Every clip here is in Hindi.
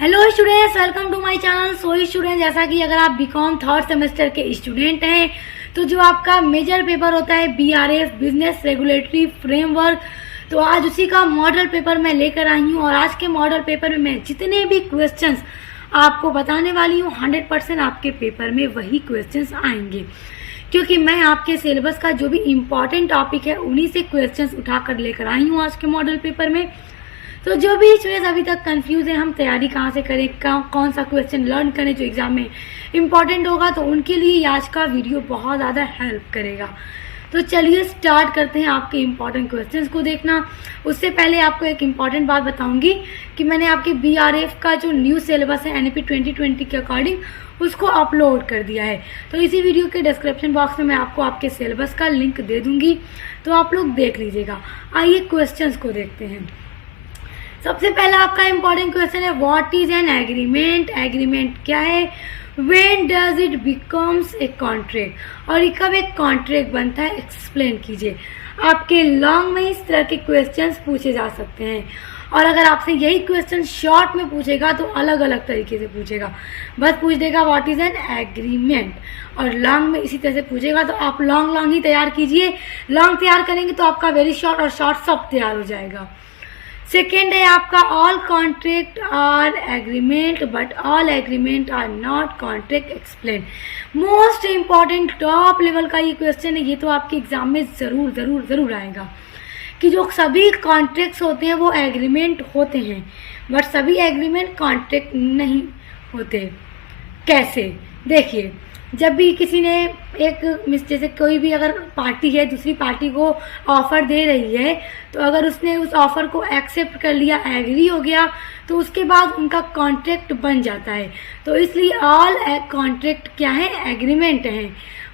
Hello students, welcome to my channel. So student, जैसा कि अगर आप बीकॉम थर्ड सेमेस्टर के स्टूडेंट हैं तो जो आपका मेजर पेपर होता है बीआरएफ बिजनेस रेगुलेटरी फ्रेमवर्क, तो आज उसी का मॉडल पेपर मैं लेकर आई हूँ। और आज के मॉडल पेपर में मैं जितने भी क्वेश्चंस आपको बताने वाली हूँ 100% आपके पेपर में वही क्वेश्चंस आएंगे, क्योंकि मैं आपके सिलेबस का जो भी इम्पॉर्टेंट टॉपिक है उन्हीं से क्वेश्चंस उठाकर लेकर आई हूँ आज के मॉडल पेपर में। तो जो भी स्टूडेंट्स अभी तक कंफ्यूज है हम तैयारी कहाँ से करें, कौन सा क्वेश्चन लर्न करें जो एग्जाम में इम्पॉर्टेंट होगा, तो उनके लिए आज का वीडियो बहुत ज़्यादा हेल्प करेगा। तो चलिए स्टार्ट करते हैं आपके इम्पॉर्टेंट क्वेश्चंस को देखना। उससे पहले आपको एक इम्पॉर्टेंट बात बताऊंगी कि मैंने आपके बीआरएफ का जो न्यू सिलेबस है एनईपी 2020 के अकॉर्डिंग उसको अपलोड कर दिया है। तो इसी वीडियो के डिस्क्रिप्शन बॉक्स में मैं आपको आपके सिलेबस का लिंक दे दूंगी, तो आप लोग देख लीजिएगा। आइए क्वेश्चंस को देखते हैं। सबसे पहला आपका इम्पॉर्टेंट क्वेश्चन है, what is an agreement. Agreement क्या है, when does it becomes a contract, और ये कब एक कॉन्ट्रैक्ट बनता है, एक्सप्लेन कीजिए। आपके लॉन्ग में इस तरह के क्वेश्चंस पूछे जा सकते हैं, और अगर आपसे यही क्वेश्चन शॉर्ट में पूछेगा तो अलग अलग तरीके से पूछेगा। बस पूछ देगा व्हाट इज एन एग्रीमेंट, और लॉन्ग में इसी तरह से पूछेगा। तो आप लॉन्ग ही तैयार कीजिए। लॉन्ग तैयार करेंगे तो आपका वेरी शॉर्ट और शॉर्ट सब तैयार हो जाएगा। सेकेंड है आपका, all contract are agreement but all agreement are not contract, explain. Most important top level का ये क्वेश्चन है। ये तो आपके एग्जाम में जरूर जरूर जरूर आएगा कि जो सभी कॉन्ट्रैक्ट्स होते हैं वो एग्रीमेंट होते हैं, बट सभी एग्रीमेंट कॉन्ट्रैक्ट नहीं होते। कैसे, देखिए, जब भी किसी ने जैसे कोई भी अगर पार्टी है दूसरी पार्टी को ऑफर दे रही है, तो अगर उसने उस ऑफर को एक्सेप्ट कर लिया, एग्री हो गया, तो उसके बाद उनका कॉन्ट्रैक्ट बन जाता है। तो इसलिए ऑल कॉन्ट्रैक्ट क्या है, एग्रीमेंट है,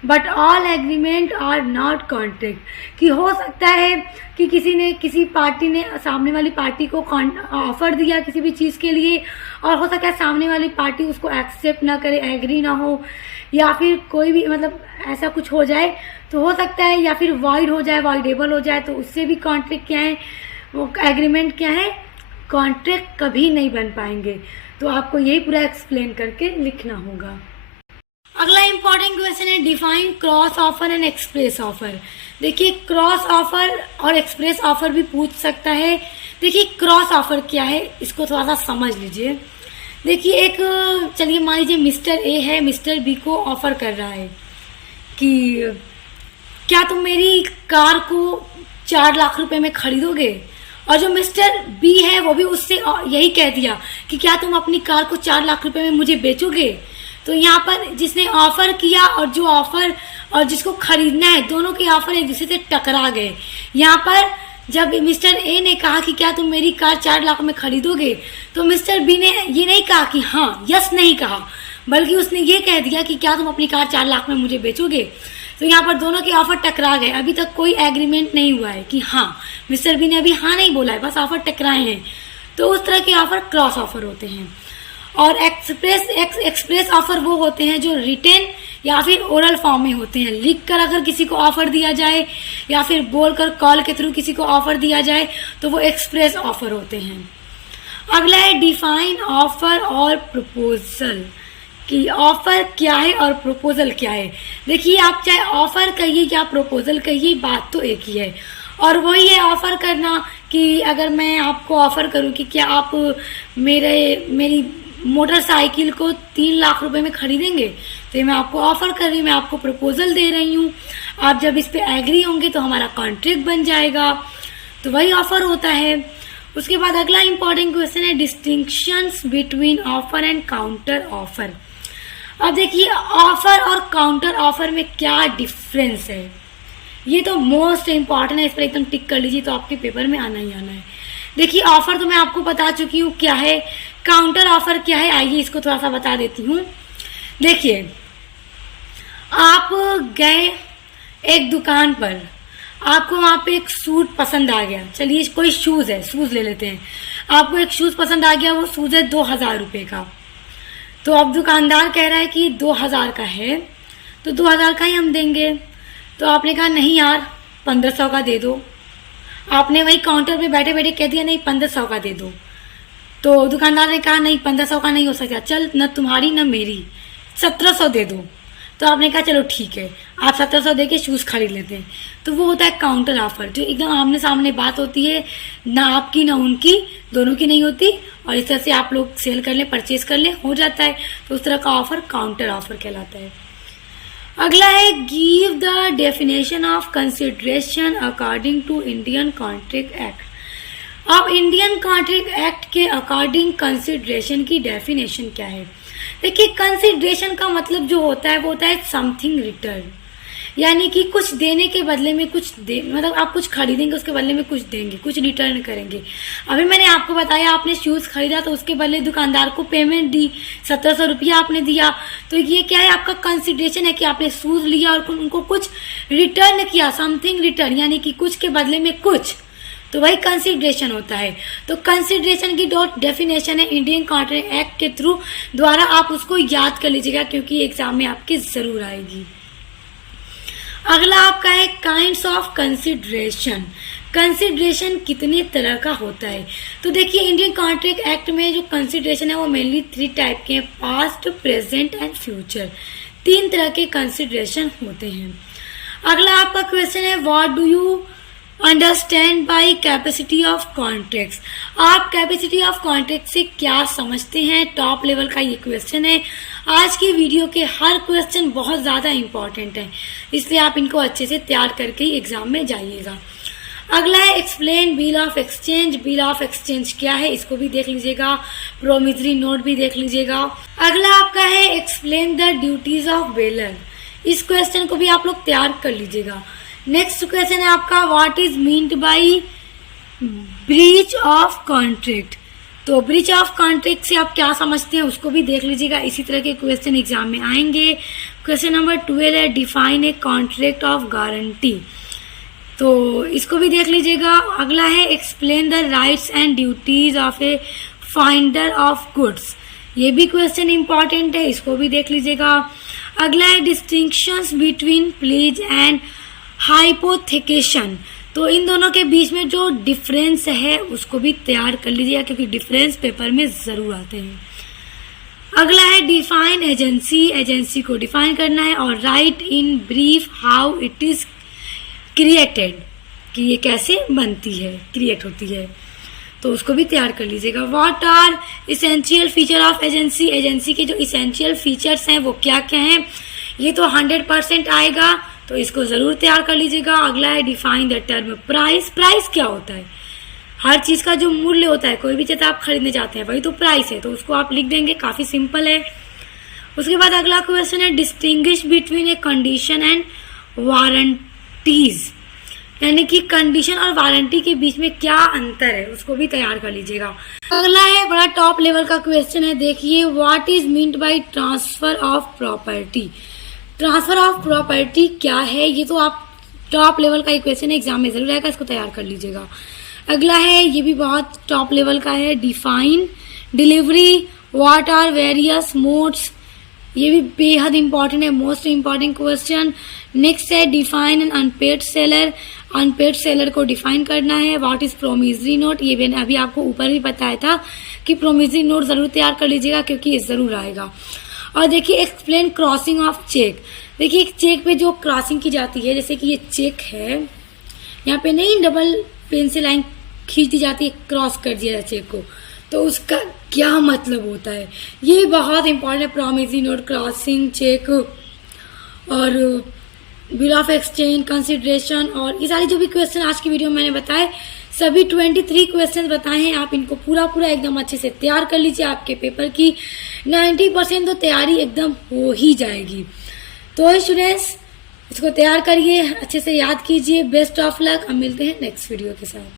but all agreement are not contract. कि हो सकता है कि किसी पार्टी ने सामने वाली पार्टी को ऑफर दिया किसी भी चीज़ के लिए, और हो सकता है सामने वाली पार्टी उसको एक्सेप्ट ना करे, एग्री ना हो, या फिर कोई भी मतलब ऐसा कुछ हो जाए तो हो सकता है, या फिर वाइड हो जाए, वाइडेबल हो जाए, तो उससे भी कॉन्ट्रैक्ट क्या है, वो एग्रीमेंट क्या है, कॉन्ट्रैक्ट कभी नहीं बन पाएंगे। तो आपको यही पूरा एक्सप्लेन करके लिखना होगा। अगला इंपॉर्टेंट क्वेश्चन है, define cross offer and express offer. देखिए, क्रॉस ऑफर और एक्सप्रेस ऑफर भी पूछ सकता है। देखिए, क्रॉस ऑफर क्या है इसको थोड़ा सा समझ लीजिए। देखिए, चलिए मान लीजिए मिस्टर ए है, मिस्टर बी को ऑफर कर रहा है कि क्या तुम मेरी कार को 4 लाख रुपए में खरीदोगे, और जो मिस्टर बी है वो भी उससे यही कह दिया कि क्या तुम अपनी कार को 4 लाख रुपए में मुझे बेचोगे। तो यहाँ पर जिसने ऑफर किया और जो ऑफर और जिसको खरीदना है, दोनों के ऑफर एक दूसरे से टकरा गए। यहाँ पर जब मिस्टर ए ने कहा कि क्या तुम मेरी कार 4 लाख में खरीदोगे, तो मिस्टर बी ने ये नहीं कहा कि हाँ, यस नहीं कहा, बल्कि उसने ये कह दिया कि क्या तुम अपनी कार 4 लाख में मुझे बेचोगे। तो यहाँ पर दोनों के ऑफर टकरा गए। अभी तक कोई एग्रीमेंट नहीं हुआ है कि हाँ, मिस्टर बी ने अभी हाँ नहीं बोला है, बस ऑफर टकराए हैं। तो उस तरह के ऑफर क्रॉस ऑफर होते हैं। और एक्सप्रेस ऑफर वो होते हैं जो रिटेन या फिर ओरल फॉर्म में होते हैं। लिख कर अगर किसी को ऑफर दिया जाए या फिर बोलकर कॉल के थ्रू किसी को ऑफर दिया जाए तो वो एक्सप्रेस ऑफर होते हैं। अगला है, डिफाइन ऑफर और प्रपोजल। कि ऑफर क्या है और प्रपोजल क्या है। देखिए, आप चाहे ऑफर कहिए या प्रपोजल कहिए, बात तो एक ही है। और वही है ऑफर करना, कि अगर मैं आपको ऑफर करूं कि क्या आप मेरी मोटरसाइकिल को 3 लाख रुपए में खरीदेंगे, तो मैं आपको ऑफर कर रही हूँ, मैं आपको प्रपोजल दे रही हूँ। आप जब इस पे एग्री होंगे तो हमारा कॉन्ट्रैक्ट बन जाएगा। तो वही ऑफर होता है। उसके बाद अगला इंपॉर्टेंट क्वेश्चन है, distinctions between offer and counter offer. अब देखिए, ऑफर और काउंटर ऑफर में क्या डिफरेंस है, ये तो मोस्ट इंपॉर्टेंट है। इस पर एकदम टिक कर लीजिए, तो आपके पेपर में आना ही आना है। देखिए, ऑफर तो मैं आपको बता चुकी हूँ क्या है, काउंटर ऑफर क्या है, आइए इसको थोड़ा सा बता देती हूँ। देखिए, आप गए एक दुकान पर, आपको वहाँ पे एक सूट पसंद आ गया। चलिए, कोई शूज़ है, शूज़ ले लेते हैं। आपको एक शूज़ पसंद आ गया, वो शूज़ है 2000 रुपये का। तो अब दुकानदार कह रहा है कि 2000 का है, तो 2000 का ही हम देंगे। तो आपने कहा नहीं यार, 1500 का दे दो। आपने वही काउंटर पे बैठे बैठे कह दिया नहीं, 1500 का दे दो। तो दुकानदार ने कहा नहीं 1500 का नहीं हो सकता, चल न तुम्हारी न मेरी 1700 दे दो। तो आपने कहा चलो ठीक है, आप 1700 दे के शूज़ खरीद लेते हैं। तो वो होता है काउंटर ऑफर, जो एकदम आमने सामने बात होती है, ना आपकी ना उनकी, दोनों की नहीं होती, और इस तरह से आप लोग सेल कर लें, परचेज कर लें, हो जाता है। तो उस तरह का ऑफर काउंटर ऑफर कहलाता है। अगला है give the definition of consideration according to Indian contract act. अब इंडियन कॉन्ट्रैक्ट एक्ट के अकॉर्डिंग कंसिडरेशन की डेफिनेशन क्या है? देखिए, कंसिडरेशन का मतलब जो होता है वो होता है समथिंग रिटर्न, यानी कि कुछ देने के बदले में कुछ दे, मतलब आप कुछ खरीदेंगे उसके बदले में कुछ देंगे, कुछ रिटर्न करेंगे। अभी मैंने आपको बताया, आपने शूज़ खरीदा तो उसके बदले दुकानदार को पेमेंट दी, 1700 रुपया आपने दिया। तो ये क्या है? आपका कंसिडरेशन है कि आपने शूज़ लिया और उनको कुछ रिटर्न किया, समथिंग रिटर्न, यानी कि कुछ के बदले में कुछ, तो वही कंसिडरेशन होता है। तो कंसिडरेशन की डेफिनेशन है इंडियन कॉन्ट्रैक्ट एक्ट के थ्रू द्वारा, आप उसको याद कर लीजिएगा क्योंकि एग्जाम में आपके जरूर आएगी। अगला आपका है काइंड्स ऑफ कंसिडरेशन। कंसिडरेशन कितने तरह का होता है? तो देखिए, इंडियन कॉन्ट्रैक्ट एक्ट में जो कंसिडरेशन है वो मेनली 3 टाइप के हैं, पास्ट, प्रेजेंट एंड फ्यूचर। 3 तरह के कंसिडरेशन होते हैं। अगला आपका क्वेश्चन है what do you understand by capacity of contracts. आप कैपेसिटी ऑफ कॉन्ट्रैक्ट से क्या समझते हैं? टॉप लेवल का ये क्वेश्चन है। आज की वीडियो के हर क्वेश्चन बहुत ज़्यादा इंपॉर्टेंट है, इसलिए आप इनको अच्छे से तैयार करके ही एग्जाम में जाइएगा। अगला है explain bill of exchange. Bill of exchange क्या है इसको भी देख लीजिएगा, प्रोमिसरी नोट भी देख लीजिएगा। अगला आपका है explain the duties of baler. इस क्वेश्चन को भी आप लोग तैयार कर लीजिएगा। नेक्स्ट क्वेश्चन है आपका what is meant by breach of contract. तो ब्रीच ऑफ कॉन्ट्रैक्ट से आप क्या समझते हैं उसको भी देख लीजिएगा, इसी तरह के क्वेश्चन एग्जाम में आएंगे। क्वेश्चन नंबर 12 है define a contract of guarantee, तो इसको भी देख लीजिएगा। अगला है explain the rights and duties of A finder of goods. ये भी क्वेश्चन इंपॉर्टेंट है, इसको भी देख लीजिएगा। अगला है डिस्टिंक्शंस बिटवीन प्लेज एंड हाइपोथेकेशन। तो इन दोनों के बीच में जो डिफरेंस है उसको भी तैयार कर लीजिएगा क्योंकि डिफरेंस पेपर में जरूर आते हैं। अगला है डिफाइन एजेंसी। एजेंसी को डिफाइन करना है और right in brief how it is created, कि ये कैसे बनती है, क्रिएट होती है, तो उसको भी तैयार कर लीजिएगा। What are essential feature of agency. Agency के जो इसेंशियल फीचर्स हैं वो क्या क्या हैं, ये तो 100% आएगा, तो इसको जरूर तैयार कर लीजिएगा। अगला है define the term price. Price क्या होता है? हर चीज का जो मूल्य होता है, कोई भी चीज आप खरीदने जाते हैं वही तो प्राइस है, तो उसको आप लिख देंगे, काफी सिंपल है। उसके बाद अगला क्वेश्चन है distinguish between a condition and warranties, यानी कि कंडीशन और वारंटी के बीच में क्या अंतर है उसको भी तैयार कर लीजिएगा। अगला है बड़ा टॉप लेवल का क्वेश्चन है, देखिए what is meant by transfer of property. Transfer of property क्या है, ये तो आप टॉप लेवल का क्वेश्चन है, एग्जाम में जरूर आएगा, इसको तैयार कर लीजिएगा। अगला है, ये भी बहुत टॉप लेवल का है, define delivery, what are various modes. ये भी बेहद इंपॉर्टेंट है, मोस्ट इंपॉर्टेंट क्वेश्चन। नेक्स्ट है define an unpaid seller. Unpaid seller को डिफाइन करना है। व्हाट इज प्रोमिसरी नोट, ये मैंने अभी आपको ऊपर भी बताया था कि प्रोमिसरी नोट जरूर तैयार कर लीजिएगा क्योंकि ये जरूर आएगा। और देखिए एक्सप्लेन क्रॉसिंग ऑफ चेक। देखिए एक चेक पे जो क्रॉसिंग की जाती है, जैसे कि ये चेक है, यहाँ पे नहीं डबल पेन से लाइन खींच दी जाती है, क्रॉस कर दिया चेक को, तो उसका क्या मतलब होता है, ये बहुत इंपॉर्टेंट है। प्रोमिसरी नोट, क्रॉसिंग चेक और बिल ऑफ एक्सचेंज, कंसिडरेशन, और ये सारे जो भी क्वेश्चन आज की वीडियो में मैंने बताए, सभी 23 क्वेश्चन बताए हैं। आप इनको पूरा एकदम अच्छे से तैयार कर लीजिए, आपके पेपर की 90% तो तैयारी एकदम हो ही जाएगी। तो स्टूडेंट्स इसको तैयार करिए, अच्छे से याद कीजिए। Best of luck. हम मिलते हैं नेक्स्ट वीडियो के साथ।